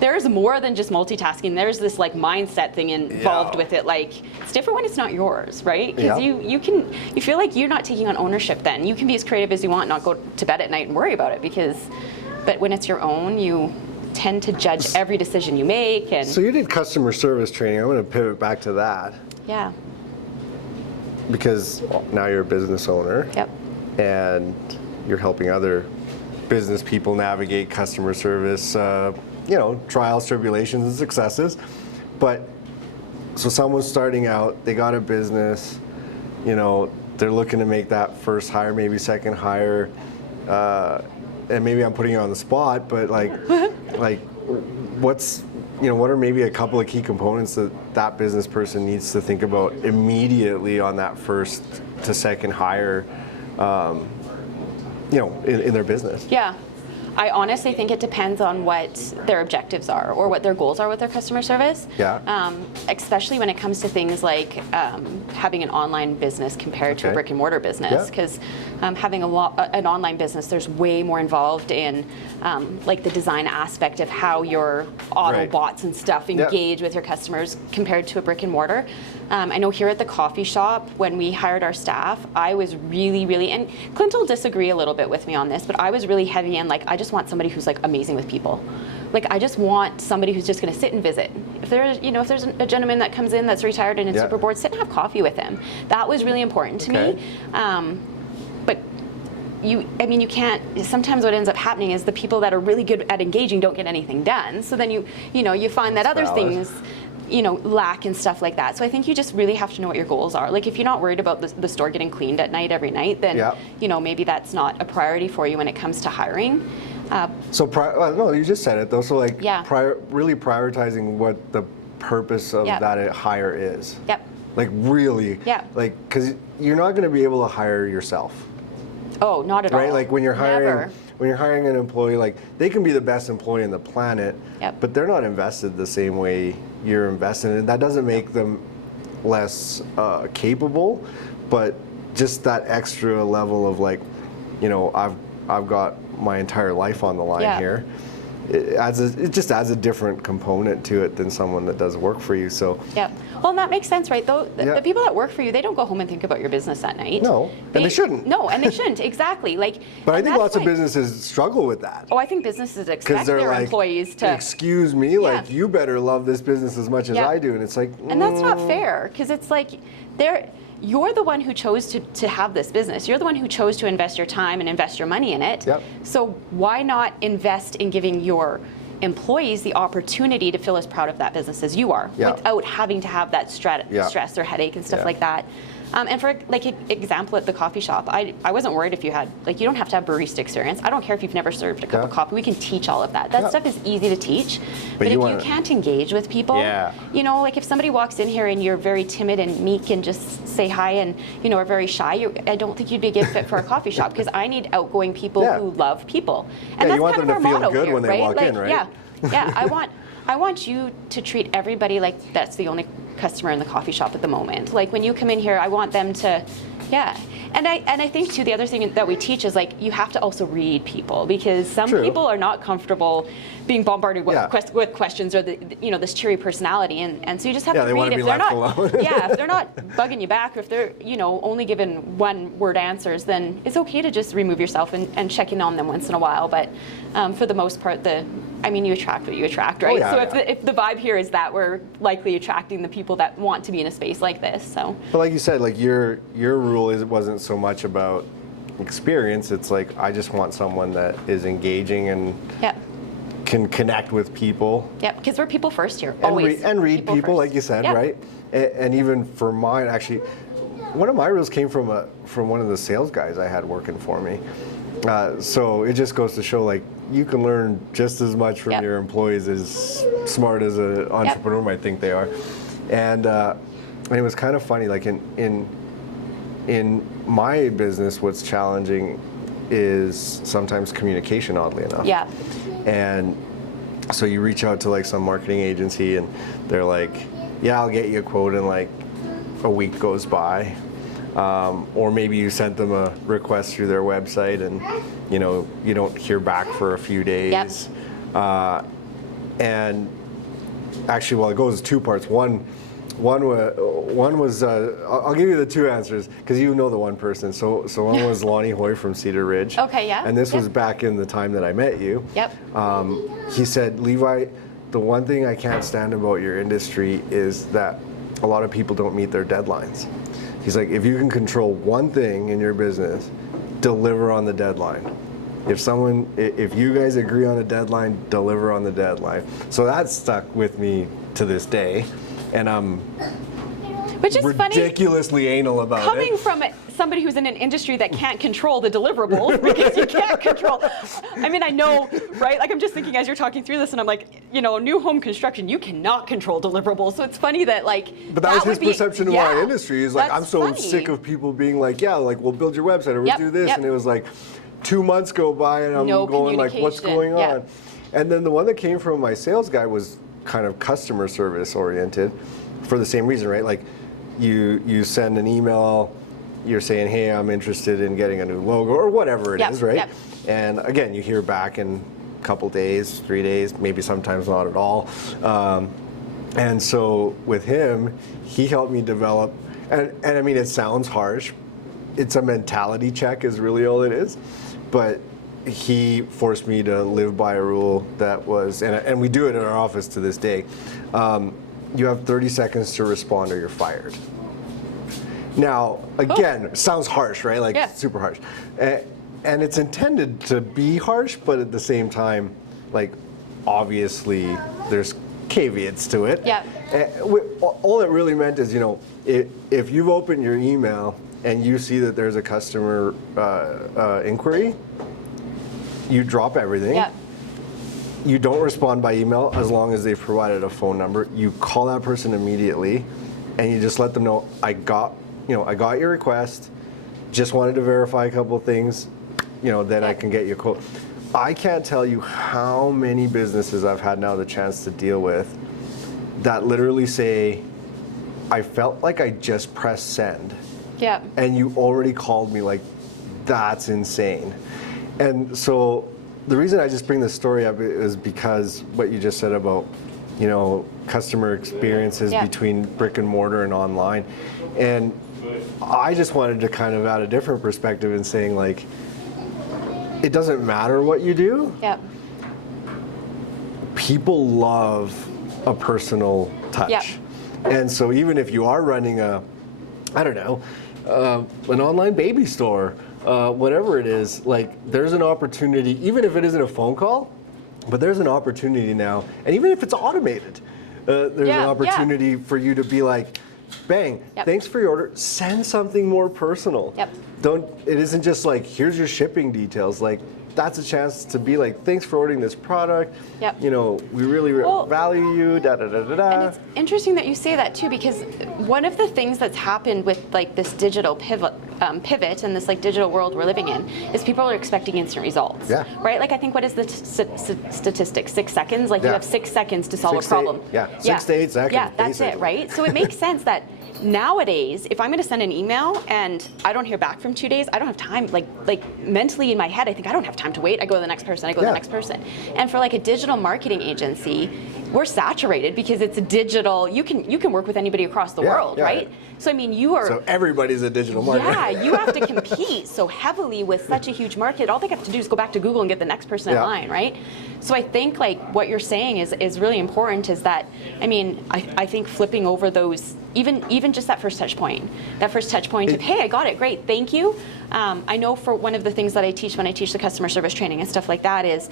there's more than just multitasking. There's this like mindset thing involved with it. Like it's different when it's not yours, right? Because you feel like you're not taking on ownership then. You can be as creative as you want, not go to bed at night and worry about it but when it's your own, you tend to judge every decision you make. And so you did customer service training. I'm going to pivot back to that. Yeah. Because now you're a business owner. Yep. And you're helping other business people navigate customer service, trials, tribulations, and successes. But so someone's starting out, they got a business, they're looking to make that first hire, maybe second hire. And maybe I'm putting you on the spot, but like what are maybe a couple of key components that business person needs to think about immediately on that first to second hire, in their business? Yeah. I honestly think it depends on what their objectives are or what their goals are with their customer service. Yeah. Especially when it comes to things like having an online business compared to a brick and mortar business. Because having an online business, there's way more involved in like the design aspect of how your auto bots and stuff engage with your customers compared to a brick and mortar. I know here at the coffee shop, when we hired our staff, I was really, and Clint will disagree a little bit with me on this, but I was really heavy in like, I just want somebody who's like amazing with people. Like I just want somebody who's just going to sit and visit. If there's a gentleman that comes in that's retired and is super bored, sit and have coffee with him. That was really important to me. But you can't, sometimes what ends up happening is the people that are really good at engaging don't get anything done. So then you find that other things lack and stuff like that. So I think you just really have to know what your goals are. Like if you're not worried about the store getting cleaned at night every night, then maybe that's not a priority for you when it comes to hiring. No, you just said it though. So like really prioritizing what the purpose of that hire is. Yep. Like really. Yeah. Like because you're not going to be able to hire yourself. Oh, not at all. Right. Like when you're hiring an employee, like they can be the best employee on the planet, but they're not invested the same way you're invested. And that doesn't make them less capable, but just that extra level of like, I've got my entire life on the line here. It just adds a different component to it than someone that does work for you. So well, and that makes sense, right? Though the people that work for you, they don't go home and think about your business at night. No, and they shouldn't. No, and they shouldn't. Exactly. Like, but I think lots of businesses struggle with that. Oh, I think businesses expect their employees to. Excuse me, like you better love this business as much as I do, and it's like. And that's not fair, because it's like you're the one who chose to have this business. You're the one who chose to invest your time and invest your money in it. Yep. So why not invest in giving your employees the opportunity to feel as proud of that business as you are without having to have that stress or headache and stuff like that. And for like example at the coffee shop, I wasn't worried if you had, like, you don't have to have barista experience. I don't care if you've never served a cup of coffee. We can teach all of that. That stuff is easy to teach. But if you can't engage with people, like if somebody walks in here and you're very timid and meek and just say hi and, are very shy, I don't think you'd be a good fit for a coffee shop, because I need outgoing people who love people. And that's kind of our motto here, when they walk in, right? I want you to treat everybody like that's the only customer in the coffee shop at the moment. Like when you come in here, I want them to, And I think too, the other thing that we teach is like you have to also read people, because some True. people are not comfortable being bombarded with, Yeah. with questions, or this cheery personality, and so you just have Yeah, to they read. wanna If be they're left not, alone. yeah, if they're not bugging you back, or if they're only given one word answers, then it's okay to just remove yourself and check in on them once in a while. But for the most part, you attract what you attract, right? yeah, so yeah. if the vibe here is that, we're likely attracting the people that want to be in a space like this. So. But like you said, like your rule wasn't so much about experience. It's like, I just want someone that is engaging and Yeah. can connect with people. Yeah, because we're people first here, And, always. read people first. like you said, Yeah. right? And even for mine, actually, one of my rules came from one of the sales guys I had working for me. So it just goes to show, like, you can learn just as much from Yep. your employees as smart as an entrepreneur might think they are. And it was kind of funny, like in my business, what's challenging is sometimes communication, oddly enough. Yeah. And so you reach out to like some marketing agency and they're like, yeah, I'll get you a quote, and like a week goes by. Or maybe you sent them a request through their website and you don't hear back for a few days. Yep. And actually, well, it goes two parts. One was I'll give you the two answers because you know the one person. So one was Lonnie Hoy from Cedar Ridge. Okay, yeah. And this was Yep. back in the time that I met you. Yep. He said, Levi, the one thing I can't stand about your industry is that a lot of people don't meet their deadlines. He's like, if you can control one thing in your business, deliver on the deadline. If you guys agree on a deadline, deliver on the deadline. So that stuck with me to this day. And I'm Which is ridiculously anal about funny. Coming it. from somebody who's in an industry that can't control the deliverables, because you can't control. I mean, I know, right? Like, I'm just thinking as you're talking through this, and I'm like, new home construction, you cannot control deliverables. So it's funny that, like, But that was his would be- perception of yeah, my industry. Is like, that's I'm so funny. sick of people being like, yeah, like, we'll build your website or we'll Yep, do this. yep. And it was like 2 months go by and I'm No going like, what's communication, going yeah. on? And then the one that came from my sales guy was kind of customer service oriented for the same reason, right? Like, you send an email, you're saying, hey, I'm interested in getting a new logo or whatever it Yep, is, right? yep. And again, you hear back in a couple days, 3 days, maybe sometimes not at all. And so with him, he helped me develop, and I mean, it sounds harsh. It's a mentality check is really all it is. But he forced me to live by a rule that was, and we do it in our office to this day. You have 30 seconds to respond or you're fired. Now, again, sounds harsh, right? Like, Yeah. super harsh. And it's intended to be harsh, but at the same time, like, obviously there's caveats to it. Yeah. All it really meant is, if you've opened your email and you see that there's a customer inquiry, you drop everything. Yeah. You don't respond by email as long as they've provided a phone number. You call that person immediately, and you just let them know, I got your request. Just wanted to verify a couple of things, then I can get you a quote. I can't tell you how many businesses I've had now the chance to deal with that literally say, I felt like I just pressed send. Yeah. And you already called me, like, that's insane. And so the reason I just bring this story up is because what you just said about, customer experiences Yeah. between brick and mortar and online. And I just wanted to kind of add a different perspective in saying, like, it doesn't matter what you do. Yeah. People love a personal touch. Yeah. And so even if you are running an online baby store, whatever it is, like, there's an opportunity, even if it isn't a phone call, but there's an opportunity now, and even if it's automated, there's Yeah, an opportunity for you to be like, bang, Yep. thanks for your order, send something more personal. Yep. It isn't just like, here's your shipping details, like, that's a chance to be like, thanks for ordering this product. Yep. You know, we really value you. Da da da da da. And it's interesting that you say that too, because one of the things that's happened with like this digital pivot and this like digital world we're living in is people are expecting instant results. Yeah. Right? Like I think what is the statistic? 6 seconds. Like you have 6 seconds to solve a problem. 6 to 8 seconds. Yeah, that's it. Right. So it makes sense that nowadays, if I'm going to send an email and I don't hear back from 2 days, I don't have time. Like mentally in my head, I think I don't have time to wait. I go to the next person. I go to the next person. And for like a digital marketing agency, we're saturated because it's a digital. You can work with anybody across the world, right? So I mean, you are. So everybody's a digital marketer. Yeah, you have to compete so heavily with such a huge market. All they have to do is go back to Google and get the next person in line, right? So I think like what you're saying is really important. Is that I mean I think flipping over those even just that first touch point of hey, I got it, great, thank you. I know for one of the things that I teach when I teach the customer service training and stuff like that is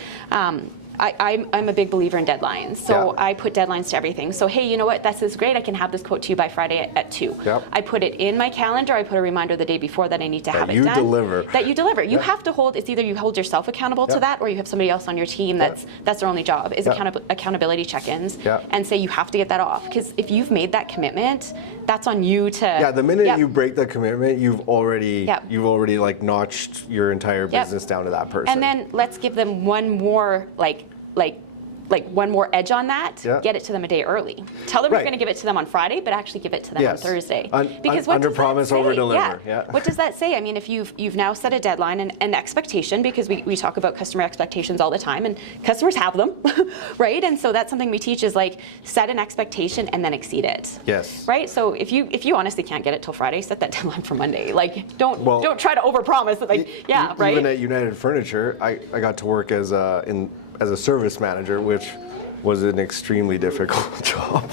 I'm a big believer in deadlines. So I put deadlines to everything. So hey, you know what? This is great. I can have this quote to you by Friday at 2. Yep. I put it in my calendar. I put a reminder the day before that I need to have it done. That you deliver. You have to hold. It's either you hold yourself accountable to that, or you have somebody else on your team that's their only job is accountability check-ins, and say you have to get that off. Because if you've made that commitment, that's on you to. Yeah. The minute you break the commitment, you've already like notched your entire business down to that person. And then let's give them one more like one more edge on that. Get it to them a day early. Tell them you're going to give it to them on Friday, but actually give it to them on Thursday. Because what under promise, over deliver. What does that say? I mean, if you've now set a deadline and an expectation, because we talk about customer expectations all the time, and customers have them, right? And so that's something we teach is like set an expectation and then exceed it. Yes. Right. So if you honestly can't get it till Friday, set that deadline for Monday. Like don't try to overpromise. Like right. Even at United Furniture, I got to work as a service manager, which was an extremely difficult job.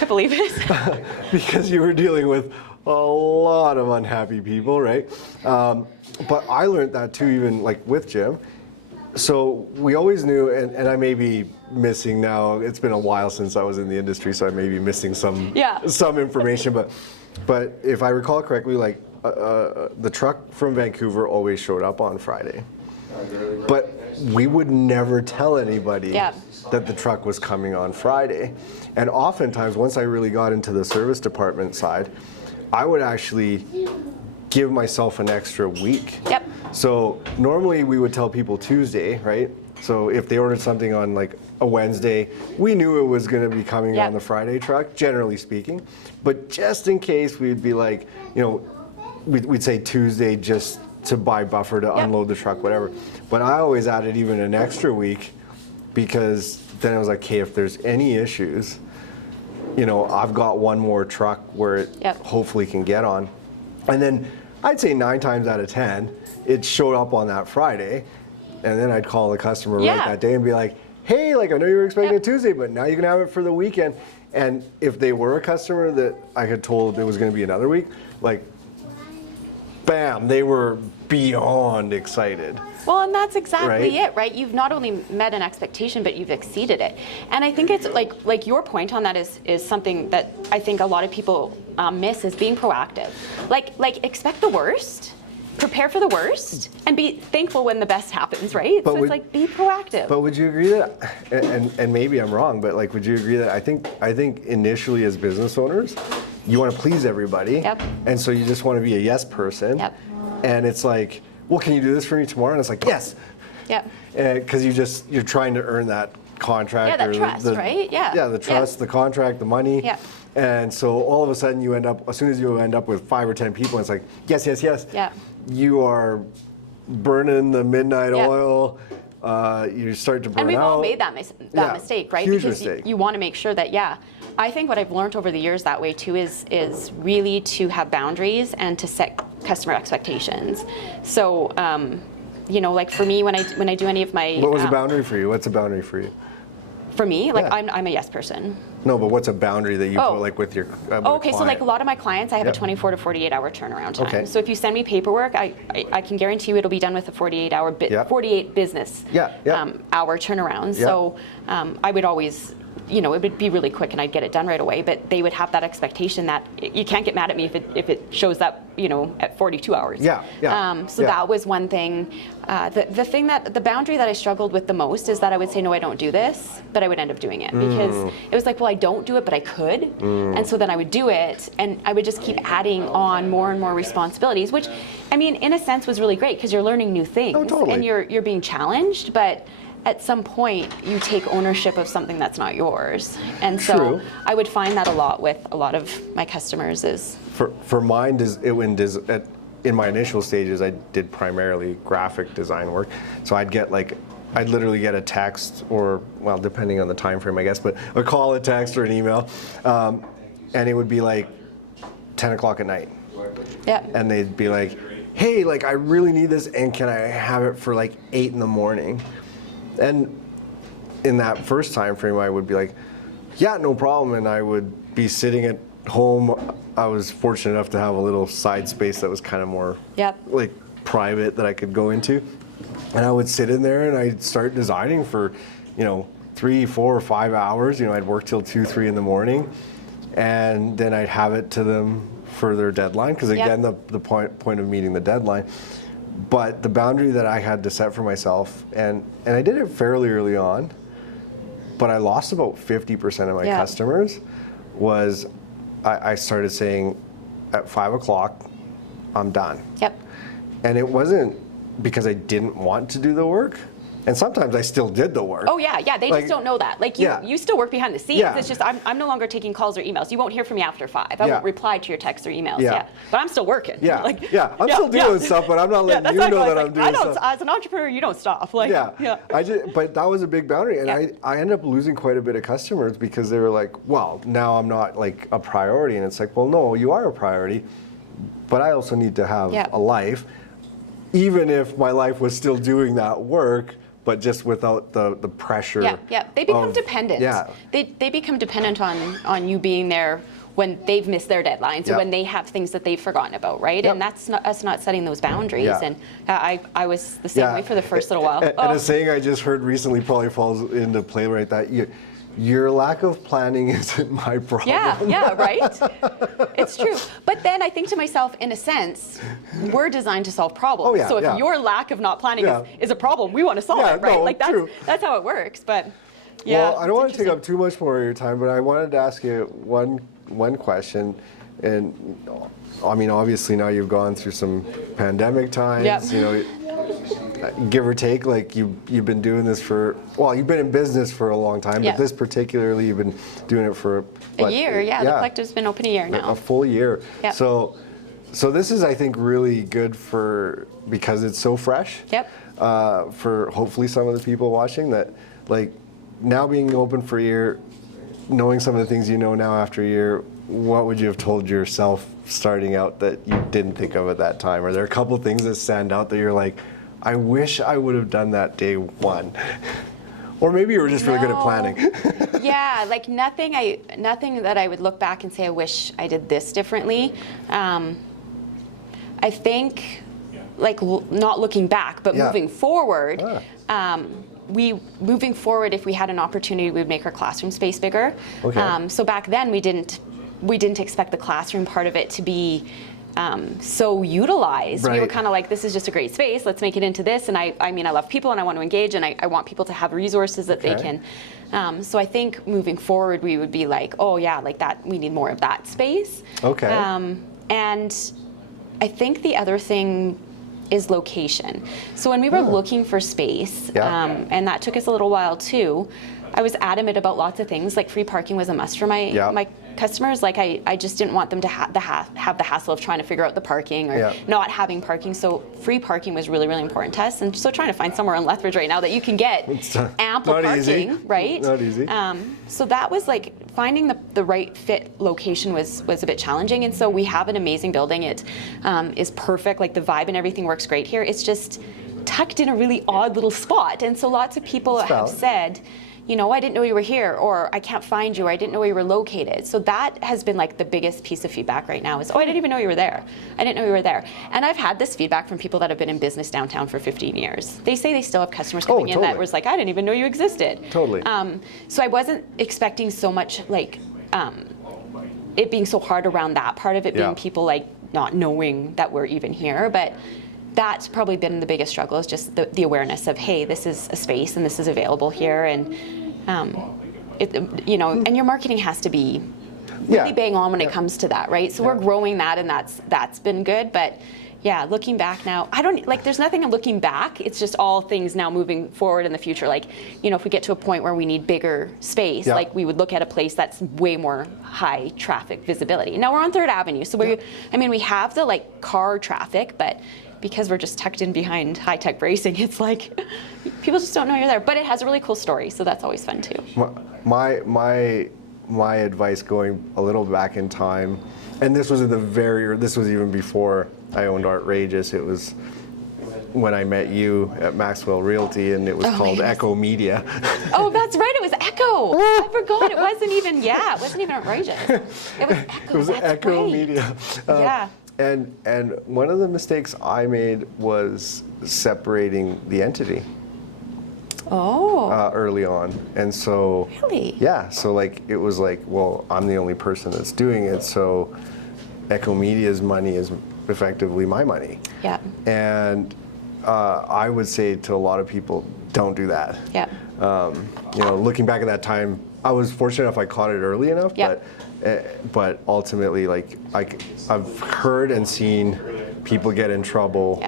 I believe it. Because you were dealing with a lot of unhappy people, right? But I learned that too, even like with Jim. So we always knew, and I may be missing now, it's been a while since I was in the industry, so I may be missing some information, but if I recall correctly, like the truck from Vancouver always showed up on Friday. But we would never tell anybody that the truck was coming on Friday. And oftentimes, once I really got into the service department side, I would actually give myself an extra week. Yep. So normally we would tell people Tuesday, right? So if they ordered something on like a Wednesday, we knew it was going to be coming on the Friday truck, generally speaking. But just in case, we'd be like, you know, we'd say Tuesday just to buy buffer to unload the truck, whatever. But I always added even an extra week, because then I was like, okay, if there's any issues, you know, I've got one more truck where it hopefully can get on. And then I'd say 9 times out of 10, it showed up on that Friday, and then I'd call the customer right that day and be like, hey, like I know you were expecting it Tuesday, but now you can have it for the weekend. And if they were a customer that I had told it was going to be another week, like, bam, they were beyond excited. Well, and that's exactly it, right? You've not only met an expectation, but you've exceeded it. And I think it's like your point on that is something that I think a lot of people miss, is being proactive. Like expect the worst, prepare for the worst, and be thankful when the best happens, right? So it's like be proactive. But would you agree that, and maybe I'm wrong, but like, would you agree that I think initially as business owners, you want to please everybody, and so you just want to be a yes person, and it's like, well, can you do this for me tomorrow? And it's like, yes, because you're trying to earn that contract, that trust, right? The trust, the contract, the money, and so all of a sudden you end up, as soon as you end up with 5 or 10 people, it's like, yes, you are burning the midnight oil. You start to burn out. And we've all made that mistake, right? Huge because mistake. You want to make sure that, I think what I've learned over the years that way too is really to have boundaries and to set customer expectations. So, you know, like for me, when I do any of my... What was a boundary for you? What's a boundary for you? For me, like I'm a yes person. No, but what's a boundary that you put like with your okay, so like a lot of my clients, I have a 24 to 48 hour turnaround time. Okay. So if you send me paperwork, I can guarantee you it'll be done with a 48 business hour turnaround. So I would always it would be really quick and I'd get it done right away, but they would have that expectation that you can't get mad at me if it shows up, at 42 hours. So that was one thing. The boundary that I struggled with the most is that I would say, no, I don't do this, but I would end up doing it because it was like, well, I don't do it, but I could. And so then I would do it and I would just keep adding on more and more responsibilities, which, I mean, in a sense was really great because you're learning new things and you're being challenged, but at some point you take ownership of something that's not yours. And so I would find that a lot with a lot of my customers is for mine in my initial stages I did primarily graphic design work. So I'd literally get a text or, well, depending on the time frame I guess, but a call, a text, or an email, and it would be like 10 o'clock at night. Yeah. And they'd be like, hey, like I really need this and can I have it for like 8 in the morning? And in that first time frame, I would be like, yeah, no problem. And I would be sitting at home. I was fortunate enough to have a little side space that was kind of more like private that I could go into. And I would sit in there and I'd start designing for, 3, 4, or 5 hours. I'd work till 2, 3 in the morning. And then I'd have it to them for their deadline. Because again, the point of meeting the deadline. But the boundary that I had to set for myself, and I did it fairly early on, but I lost about 50% of my customers, was I started saying at 5 o'clock, I'm done. Yep. And it wasn't because I didn't want to do the work. And sometimes I still did the work. Oh yeah, they just don't know that. Like you still work behind the scenes. Yeah. It's just I'm no longer taking calls or emails. You won't hear from me after 5. I won't reply to your texts or emails. Yeah. But I'm still working. Yeah. I'm still doing stuff, but I'm not letting you know that I'm doing stuff. As an entrepreneur, you don't stop. But that was a big boundary, and I ended up losing quite a bit of customers because they were like, well, now I'm not like a priority, and it's like, well, no, you are a priority, but I also need to have a life, even if my life was still doing that work. But just without the pressure. They become dependent. They become dependent on you being there when they've missed their deadlines or when they have things that they've forgotten about, right? And that's us not setting those boundaries. And I was the same way for the first little while. And a saying I just heard recently probably falls into play right that your lack of planning isn't my problem. Yeah, right? It's true. But then I think to myself, in a sense, we're designed to solve problems. So if your lack of not planning is a problem, we want to solve it, right? No, that's how it works. But well, I don't want to take up too much more of your time, but I wanted to ask you one question. And I mean, obviously now you've gone through some pandemic times, give or take, like you've been doing this you've been in business for a long time, but this particularly you've been doing it for a year. The collective's been open a year now. A full year. So this is, I think, really good because it's so fresh. For hopefully some of the people watching that, like, now being open for a year, knowing some of the things you know now after a year, what would you have told yourself starting out that you didn't think of at that time? Are there a couple of things that stand out that you're like, I wish I would have done that day one? Or maybe you were just really good at planning. Like nothing that I would look back and say, I wish I did this differently. I think, like, not looking back, but moving forward, if we had an opportunity, we would make our classroom space bigger. So back then we didn't expect the classroom part of it to be so utilized. We were kind of like, this is just a great space, let's make it into this. And I mean, I love people and I want to engage and I want people to have resources that they can. So I think moving forward, we would be like, oh yeah, like that, we need more of that space. And I think the other thing is location. So when we were looking for space, and that took us a little while too, I was adamant about lots of things, like free parking was a must for my customers. Like I just didn't want them to have the hassle of trying to figure out the parking or not having parking. So free parking was really, really important to us. And so trying to find somewhere in Lethbridge right now that you can get ample parking, right? Not easy. So that was like finding the right fit location was a bit challenging. And so we have an amazing building. It is perfect. Like the vibe and everything works great here. It's just tucked in a really odd little spot. And so lots of people have said, I didn't know you were here, or I can't find you, or I didn't know where you were located. So that has been like the biggest piece of feedback right now is, I didn't even know you were there. I didn't know you were there. And I've had this feedback from people that have been in business downtown for 15 years. They say they still have customers coming in that was like, I didn't even know you existed. Totally. So I wasn't expecting so much like it being so hard around that part of it, being people like not knowing that we're even here. But that's probably been the biggest struggle, is just the awareness of, hey, this is a space and this is available here, and and your marketing has to be really bang on when it comes to that, right? So we're growing that, and that's been good. But yeah, looking back now, I don't like. There's nothing looking back. It's just all things now moving forward in the future. Like, if we get to a point where we need bigger space, like we would look at a place that's way more high traffic visibility. Now we're on 3rd Avenue, so we have the like car traffic, but because we're just tucked in behind high-tech bracing, it's like people just don't know you're there. But it has a really cool story, so that's always fun too. My advice, going a little back in time, and this was even before I owned Artrageous. It was when I met you at Maxwell Realty, and it was called Echo Media. Oh, that's right. It was Echo. I forgot. It wasn't even Outrageous. It was Echo. It was Echo Media. Yeah. And one of the mistakes I made was separating the entity. Early on. And so really? Yeah, so like it was like, well, I'm the only person that's doing it, so Echo Media's money is effectively my money. Yeah. And I would say to a lot of people, don't do that. Yeah. Looking back at that time, I was fortunate enough I caught it early enough, but ultimately, like I've heard and seen people get in trouble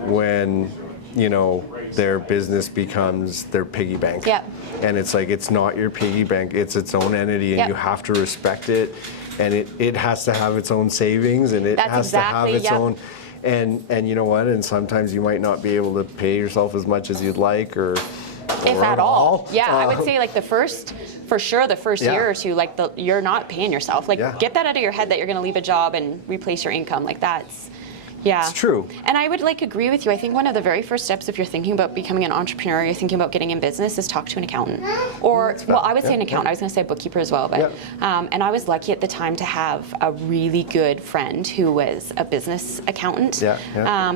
when their business becomes their piggy bank. And it's like, it's not your piggy bank, it's its own entity, and you have to respect it, and it has to have its own savings, and it has to have its own. And you know what? And sometimes you might not be able to pay yourself as much as you'd like, or if at all. Yeah, I would say like the first year or two, like you're not paying yourself. Like get that out of your head that you're going to leave a job and replace your income. Like that's. Yeah, it's true. And I would agree with you. I think one of the very first steps, if you're thinking about becoming an entrepreneur, you're thinking about getting in business, is talk to an accountant. Or, I would say an accountant. I was going to say a bookkeeper as well. But and I was lucky at the time to have a really good friend who was a business accountant.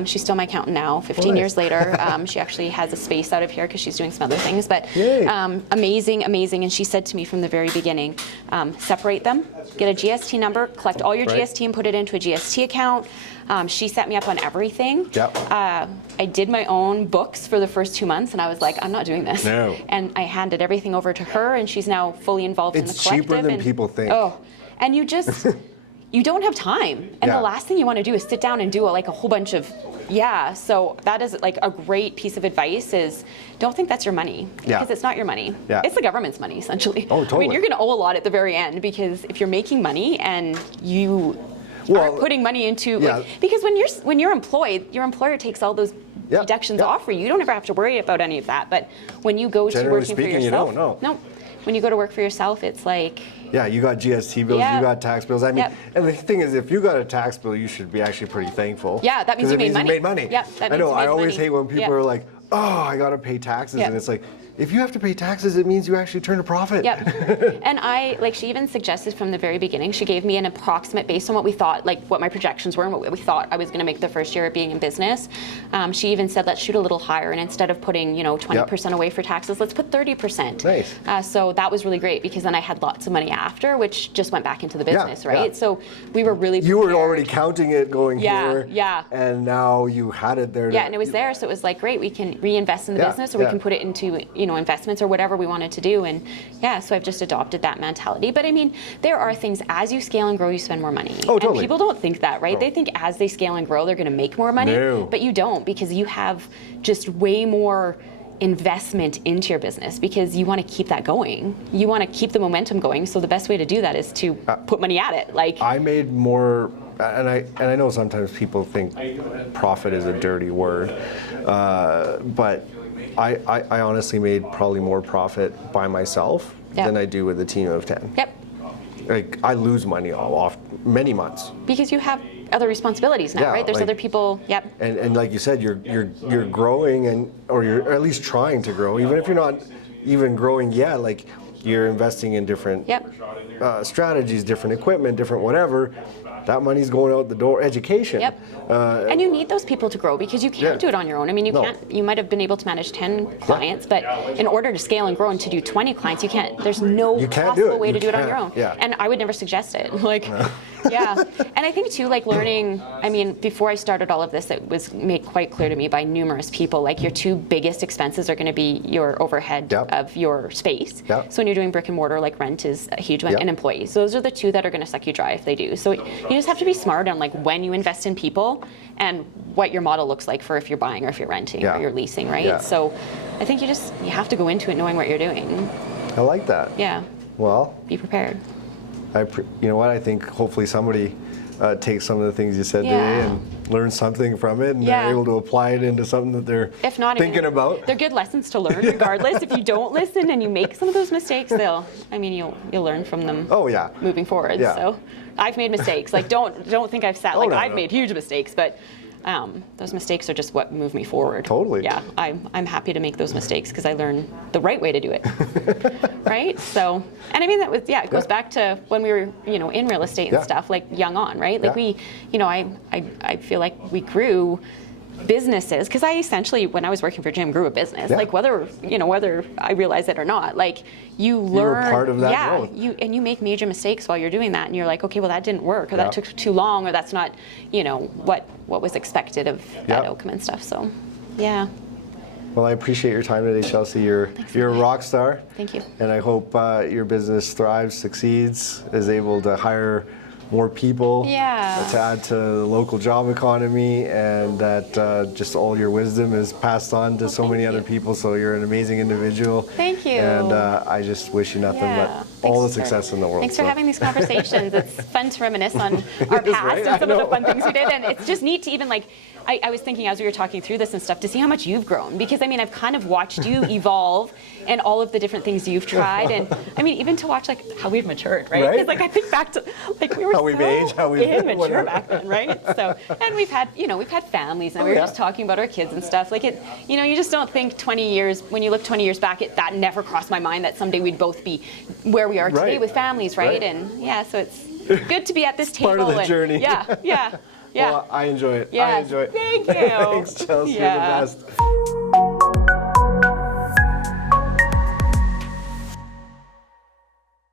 She's still my accountant now, 15 years later. She actually has a space out of here because she's doing some other things. But amazing. And she said to me from the very beginning, separate them, get a GST number, collect all your GST and put it into a GST account. She set me up on everything. I did my own books for the first 2 months, and I was like, I'm not doing this. No. And I handed everything over to her, and she's now fully involved in the collective. It's cheaper than people think. And you just, you don't have time. And the last thing you want to do is sit down and do a whole bunch of, so that is like a great piece of advice, is don't think that's your money, because it's not your money. It's the government's money, essentially. Oh, totally. I mean, you're going to owe a lot at the very end, because if you're making money and you are putting money into, because when you're employed, your employer takes all those deductions off for you. You don't ever have to worry about any of that. But when you go to working for yourself, you don't know. No. When you go to work for yourself, it's like, you got GST bills, you got tax bills. I mean, and the thing is, if you got a tax bill, you should be actually pretty thankful. Yeah, that means you made money. You made money. Yeah, that means I know. You made I always money. hate when people are like, "Oh, I got to pay taxes," and it's like, if you have to pay taxes, it means you actually turn a profit. And she even suggested from the very beginning, she gave me an approximate based on what we thought, what my projections were and what we thought I was going to make the first year of being in business. She even said, let's shoot a little higher, and instead of putting 20% away for taxes, let's put 30%. Nice. So that was really great, because then I had lots of money after, which just went back into the business, right? So we were really prepared. You were already counting it going here. And now you had it there. And it was there, so it was like, great, we can reinvest in the business, or we can put it into investments or whatever we wanted to do. And so I've just adopted that mentality. But I mean, there are things, as you scale and grow, you spend more money. Oh, totally. And people don't think that, right? They think as they scale and grow, they're going to make more money. No. But you don't, because you have just way more investment into your business, because you want to keep that going. You want to keep the momentum going. So the best way to do that is to put money at it. I made more, and I know sometimes people think profit is a dirty word, but I honestly made probably more profit by myself than I do with a team of 10. Like, I lose money off many months. Because you have other responsibilities now, right? There's other people. And like you said, you're growing, or you're at least trying to grow, even if you're not even growing, like you're investing in different Yep. strategies, different equipment, different whatever. That money's going out the door. Education. Yep. And you need those people to grow because you can't do it on your own. I mean, you might have been able to manage 10 clients, but in order to scale and grow and to do 20 clients, you can't, there's no possible way to do it on your own. Yeah. And I would never suggest it. Yeah. And I think too, like learning, I mean, before I started all of this, it was made quite clear to me by numerous people, like your two biggest expenses are going to be your overhead of your space. Yep. So when you're doing brick and mortar, like rent is a huge one, and employees. So those are the two that are going to suck you dry if they do. So you just have to be smart on like when you invest in people and what your model looks like for if you're buying or if you're renting or you're leasing, right? Yeah. So I think you have to go into it knowing what you're doing. I like that. Yeah. Well, be prepared. You know what? I think hopefully somebody takes some of the things you said today and learns something from it, and they're able to apply it into something that they're thinking about. They're good lessons to learn, regardless. If you don't listen and you make some of those mistakes, you'll learn from them. Oh yeah. Moving forward. Yeah. So I've made mistakes. Like don't think I've sat I've made huge mistakes, but those mistakes are just what move me forward. Totally. Yeah, I'm happy to make those mistakes because I learn the right way to do it. Right? So, and I mean that was it goes back to when we were in real estate and stuff, like young on, right? Like we, I feel like we grew businesses because I essentially, when I was working for Jim, grew a business. Like whether I realize it or not, like you learn. You were part of that growth. You make major mistakes while you're doing that, and you're like, okay, well that didn't work, or that took too long, or that's not, what was expected of that outcome and stuff. So, yeah. Well, I appreciate your time today, Chelsea. You're a rock star. Thank you. And I hope your business thrives, succeeds, is able to hire more people to add to the local job economy, and that just all your wisdom is passed on to so many other people. So you're an amazing individual. Thank you. And I just wish you nothing but all the success in the world. Thanks for having these conversations. It's fun to reminisce on our past and some of the fun things we did. And it's just neat to even I was thinking as we were talking through this and stuff to see how much you've grown, because I mean I've kind of watched you evolve and all of the different things you've tried, and I mean even to watch like how we've matured, right? Because I think back to we were how we've aged, how we've immature back then, right? So, and we've had families, and we were just talking about our kids and stuff. Like it, you just don't think 20 years when you look 20 years back, that never crossed my mind that someday we'd both be where we are today with families, right? And so it's good to be at this table. Part of the journey. Yeah. Well, I enjoy it. Yeah. I enjoy it. Thank you. Thanks, Chelsea. You're the best.